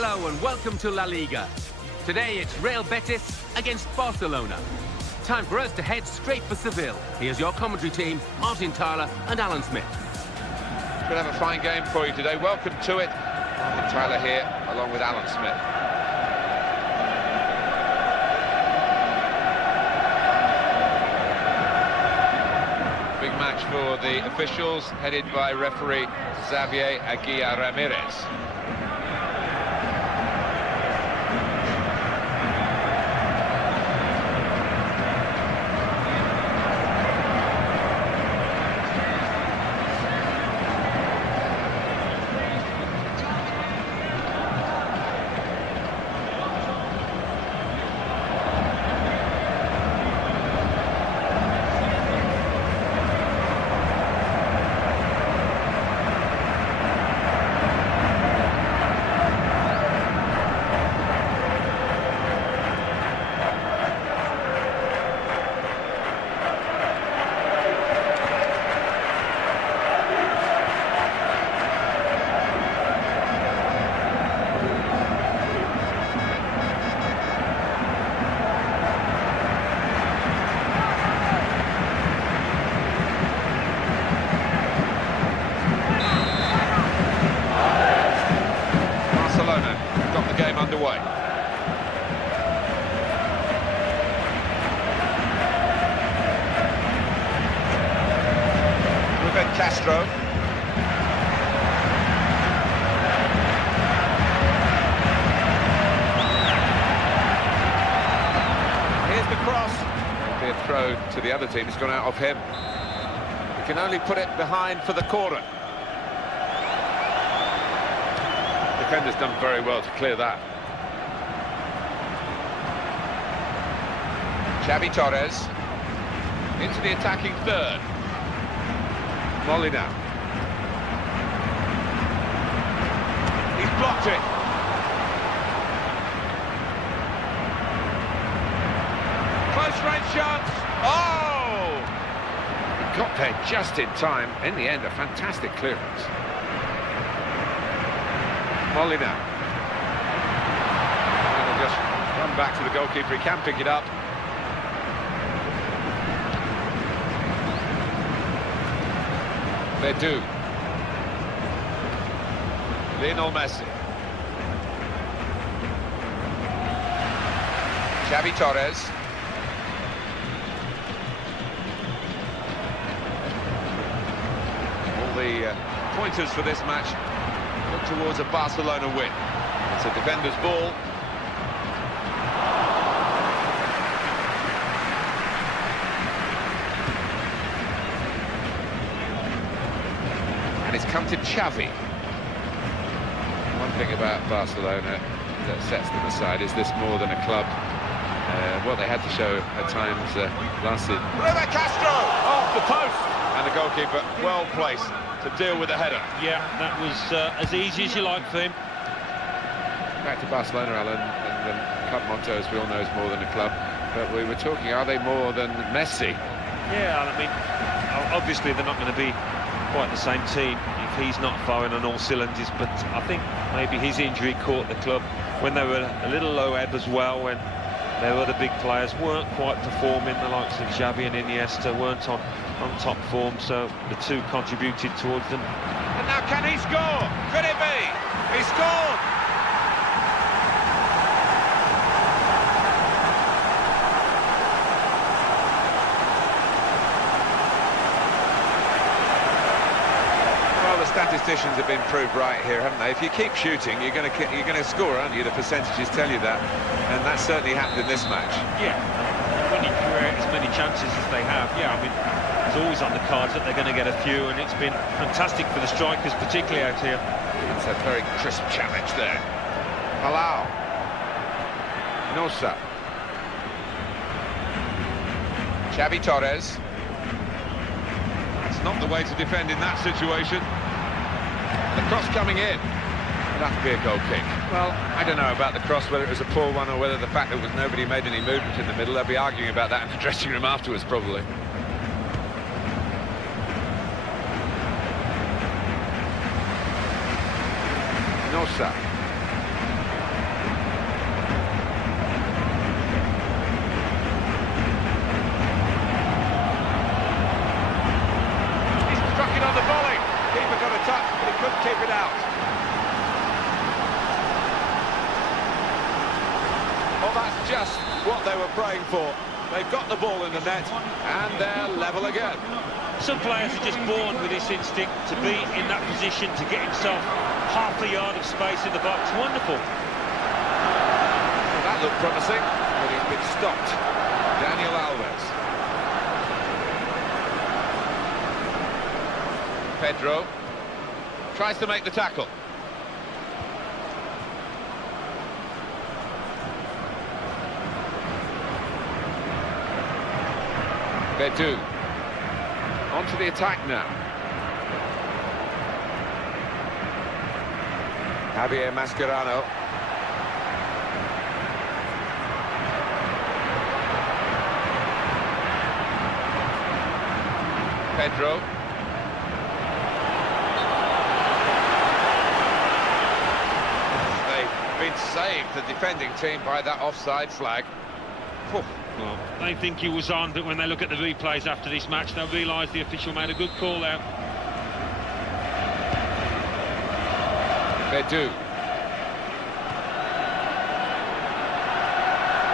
Hello and welcome to La Liga. Today it's Real Betis against Barcelona. Time for us to head straight for Seville. Here's your commentary team, Martin Tyler and Alan Smith. We'll have a fine game for you today. Welcome to it. Martin Tyler here, along with Alan Smith. Big match for the officials, headed by referee Xavier Aguirre Ramirez. Got the game underway. Ruben Castro. Here's the cross. It'll be a throw to the other team. It's gone out of him. He can only put it behind for the corner. Defender's done very well to clear that. Xavi Torres into the attacking third. Molina. He's blocked it. Close range chance. Oh! He got there just in time. In the end, a fantastic clearance. Molina. And he'll just run back to the goalkeeper. He can pick it up. Bedu. Lionel Messi. Xavi Torres. All the pointers for this match look towards a Barcelona win. It's a defender's ball. And it's come to Xavi. One thing about Barcelona that sets them aside is this more than a club. What they had to show at times last season. Ruben Castro! Off the post! And the goalkeeper well placed to deal with the header. Yeah, that was as easy as you like for him. Back to Barcelona, Alan, and the club motto, as we all know, is more than a club. But we were talking, are they more than Messi? Yeah, I mean, obviously they're not going to be quite the same team if he's not firing on all cylinders, but I think maybe his injury caught the club when they were a little low ebb as well, when their other big players weren't quite performing. The likes of Xavi and Iniesta weren't on top form, so the two contributed towards them. And now can he score? Could it be? He scored! Well, the statisticians have been proved right here, haven't they? If you keep shooting, you're going to score, aren't you? The percentages tell you that, and that certainly happened in this match. Yeah, when you create as many chances as they have, yeah, I mean, it's always on the cards that they're going to get a few, and it's been fantastic for the strikers, particularly out here. It's a very crisp challenge there. Palau. Nosa. Xavi Torres. It's not the way to defend in that situation. The cross coming in. That'll be a goal kick. Well, I don't know about the cross, whether it was a poor one or whether the fact that nobody made any movement in the middle. They'll be arguing about that in the dressing room afterwards, probably. Nosa. they were praying for. They've got the ball in the net, and they're level again. Some players are just born with this instinct to be in that position, to get himself half a yard of space in the box. Wonderful. Well, that looked promising, but he's been stopped. Daniel Alves. Pedro tries to make the tackle. Betis. On to the attack now. Javier Mascherano. Pedro. They've been saved, the defending team, by that offside flag. Whew. Well, they think he was on, but when they look at the replays after this match, they'll realise the official made a good call out. Betis.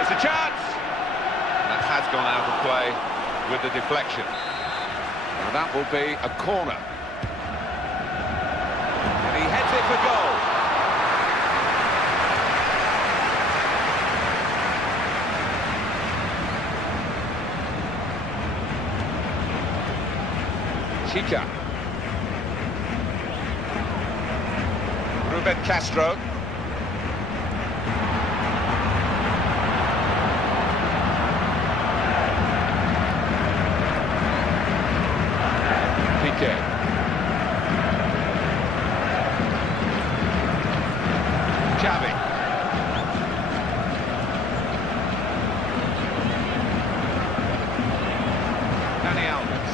It's a chance! That has gone out of play with the deflection. Now that will be a corner. And he heads it for goal. Chica. Ruben Castro. Piqué. Xavi. Dani Alves.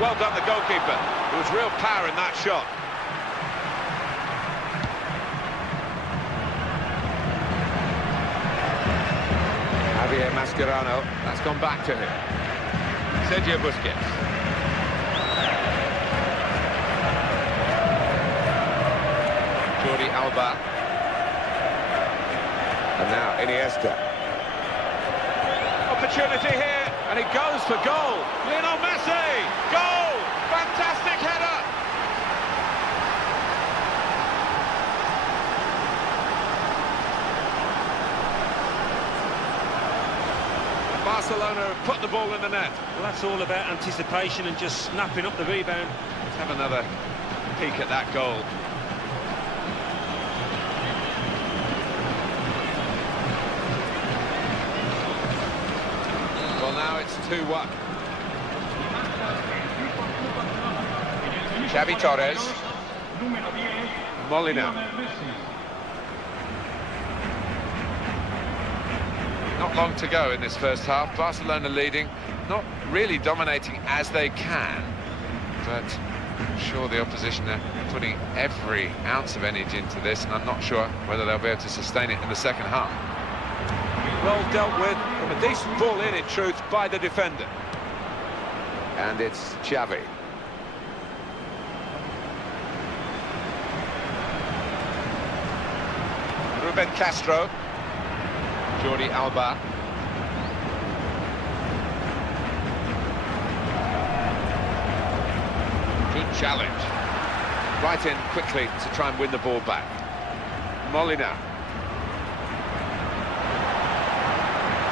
Well done, the goalkeeper. There was real power in that shot. Javier Mascherano. That's gone back to him. Sergio Busquets. Jordi Alba. And now Iniesta. Opportunity here, and he goes for goal. Lionel Messi, goal! Fantastic header! Barcelona have put the ball in the net. Well, that's all about anticipation and just snapping up the rebound. Let's have another peek at that goal. Well, now it's 2-1. Xavi Torres. Molina. Not long to go in this first half. Barcelona leading, not really dominating as they can, but I'm sure the opposition are putting every ounce of energy into this, and I'm not sure whether they'll be able to sustain it in the second half. Well dealt with, from a decent ball in truth, by the defender. And it's Xavi. Ruben Castro. Jordi Alba. Good challenge. Right in quickly to try and win the ball back. Molina.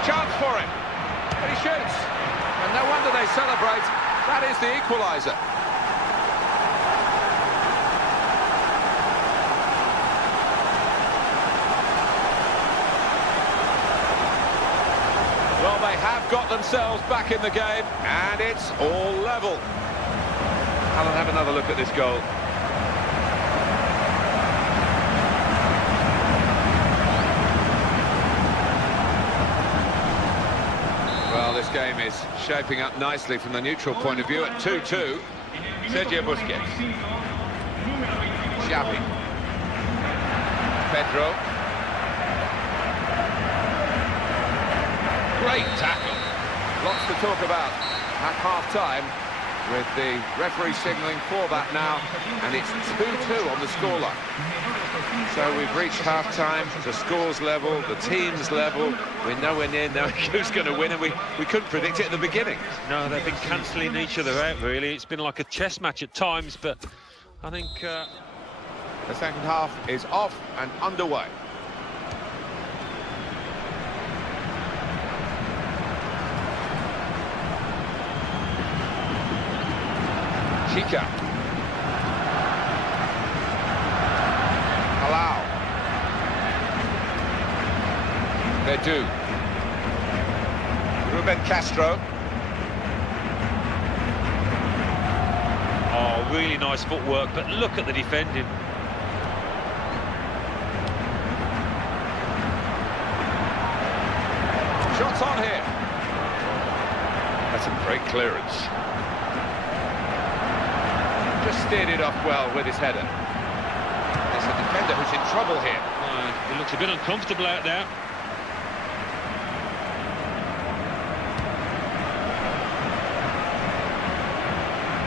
Chance for it. But he shoots. And no wonder they celebrate. That is the equaliser. Well, they have got themselves back in the game, and it's all level. Alan, have another look at this goal. Well, this game is shaping up nicely from the neutral point of view at 2-2. Sergio Busquets. Xavi. Pedro. Great tackle. Lots to talk about. at half-time, with the referee signalling for that now, and it's 2-2 on the scoreline. So we've reached half-time, the scores level, the teams level. We're nowhere near knowing who's going to win, and we couldn't predict it at the beginning. No, they've been cancelling each other out, really. It's been like a chess match at times, but I think... The second half is off and underway. Chica. Palau. Verdu. Ruben Castro. Oh, really nice footwork, but look at the defending. Shots on here. That's a great clearance. Just steered it off well with his header. There's a defender who's in trouble here. He looks a bit uncomfortable out there.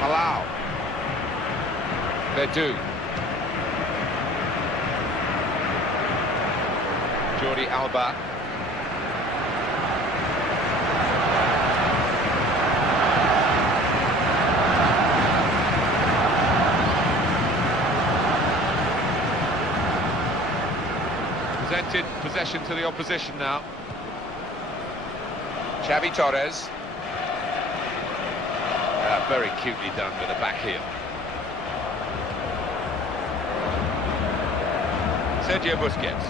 Palau. Verdu. Jordi Alba. Presented possession to the opposition now. Xavi Torres. Very cutely done with the back heel. Sergio Busquets.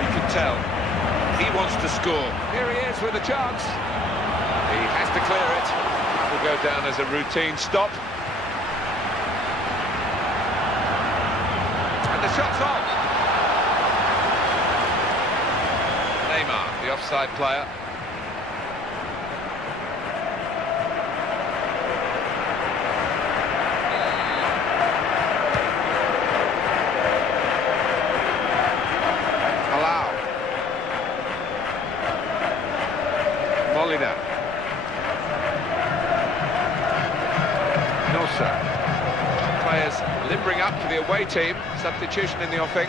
You can tell he wants to score. Here he is with a chance. He has to clear it. That will go down as a routine stop. And the shot's on. Neymar, the offside player. Players limbering up for the away team. Substitution in the offing.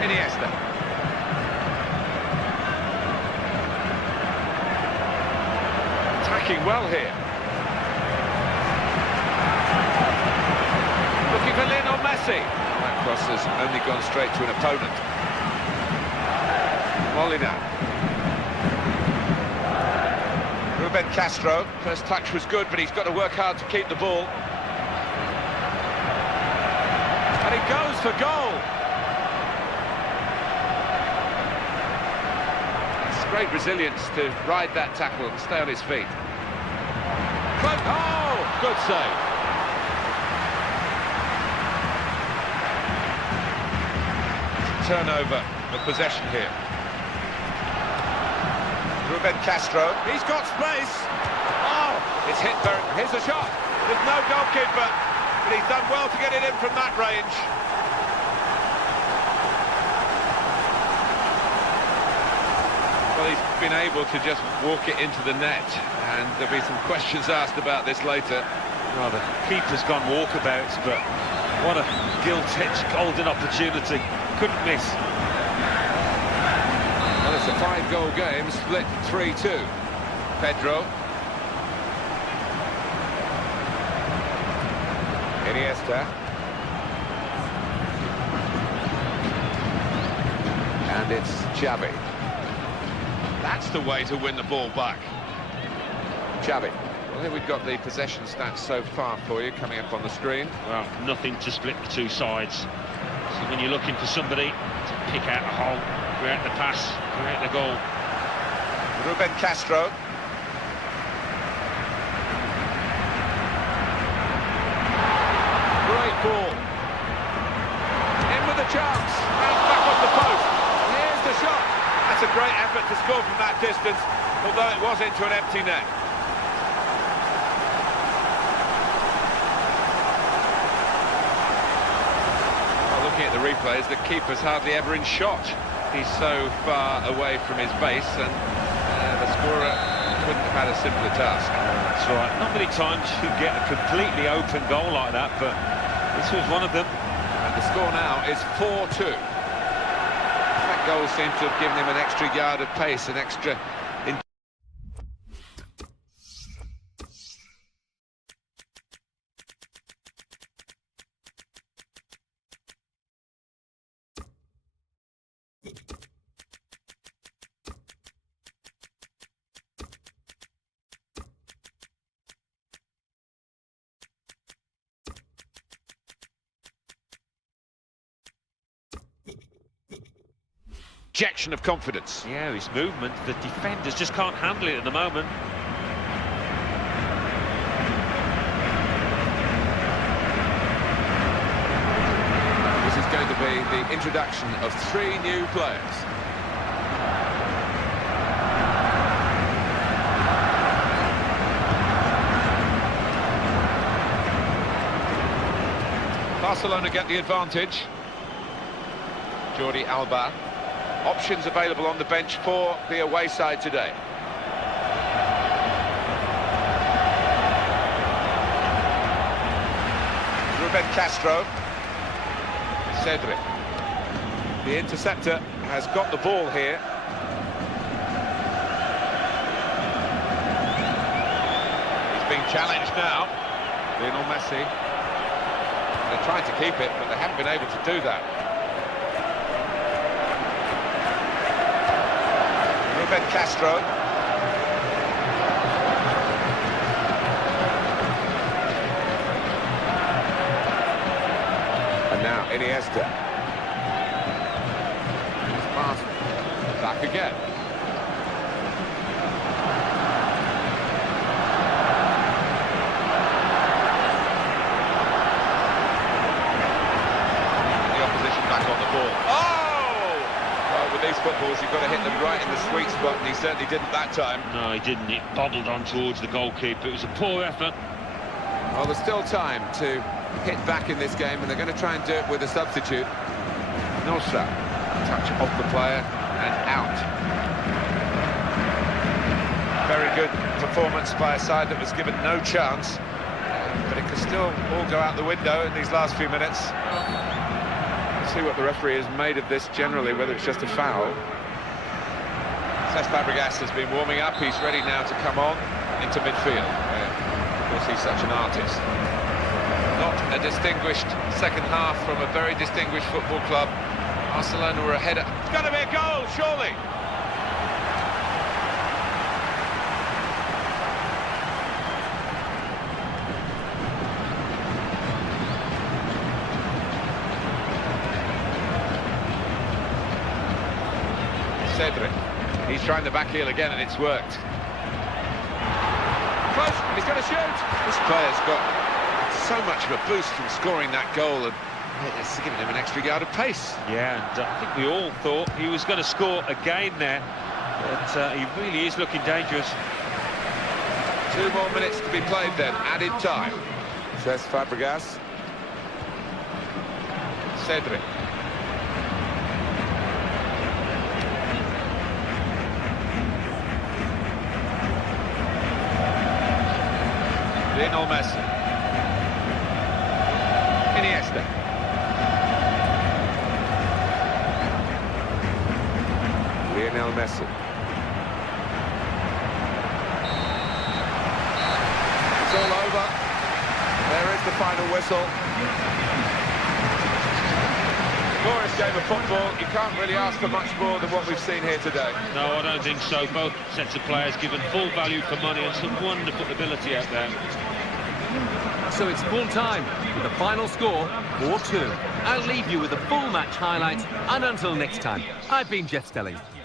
Iniesta. Attacking well here. Looking for Lionel Messi. That cross has only gone straight to an opponent. Molina. Ruben Castro, first touch was good, but he's got to work hard to keep the ball. And he goes for goal. It's great resilience to ride that tackle and stay on his feet. Oh, good save. Turnover of possession here. Ruben Castro, he's got space. Oh, it's hit there. Here's a shot. There's no goalkeeper, but he's done well to get it in from that range. Well, he's been able to just walk it into the net, and there'll be some questions asked about this later. Well, the keeper's gone walkabouts, but what a gilt-edged golden opportunity. Couldn't miss. Well, it's a 5-goal game, split 3-2. Pedro. Iniesta. And it's Xavi. That's the way to win the ball back. Xavi. Well, here we've got the possession stats so far for you, coming up on the screen. Well, nothing to split the two sides. So when you're looking for somebody to pick out a hole, create the pass, create the goal. Ruben Castro. Great ball. In with a chance. Bounce back off the post. And here's the shot. That's a great effort to score from that distance, although it was into an empty net. Well, looking at the replays, the keeper's hardly ever in shot. He's so far away from his base, and the scorer couldn't have had a simpler task. That's right. Not many times you get a completely open goal like that, but this was one of them. And the score now is 4-2. That goal seemed to have given him an extra yard of pace, an extra... injection of confidence. Yeah, his movement, the defenders just can't handle it at the moment. This is going to be the introduction of 3 new players. Barcelona get the advantage. Jordi Alba. Options available on the bench for the away side today. Ruben Castro. Cedric. The interceptor has got the ball here. He's being challenged now. Lionel Messi. They're trying to keep it, but they haven't been able to do that. Ruben Castro. And now Iniesta. Pass back again. The opposition back on the ball. Oh! Well, with these footballs, you've got to hit them right in the sweet spot, and he certainly didn't that time. No, he didn't. It bobbled on towards the goalkeeper. It was a poor effort. Well, there's still time to hit back in this game, and they're going to try and do it with a substitute. Nosa, touch off the player and out. Very good performance by a side that was given no chance, but it could still all go out the window in these last few minutes. Let's see what the referee has made of this generally, whether it's just a foul. Cesc Fabregas has been warming up. He's ready now to come on into midfield. Of course, he's such an artist. Not a distinguished second half from a very distinguished football club. Barcelona were ahead. It's got to be a goal, surely. Cedric. He's trying the back heel again, and it's worked. Close, and he's going to shoot. This player's got so much of a boost from scoring that goal, and it's giving him an extra yard of pace. Yeah, and I think we all thought he was going to score again there, but he really is looking dangerous. 2 more minutes to be played then, added time. Cesc Fabregas. Cedric. Lionel Messi. Iniesta. Lionel Messi. It's all over. There is the final whistle. Glorious game of football. You can't really ask for much more than what we've seen here today. No, I don't think so. Both sets of players given full value for money and some wonderful ability out there. So it's full time with the final score 4-2. I'll leave you with the full match highlights, and until next time, I've been Jeff Stelling.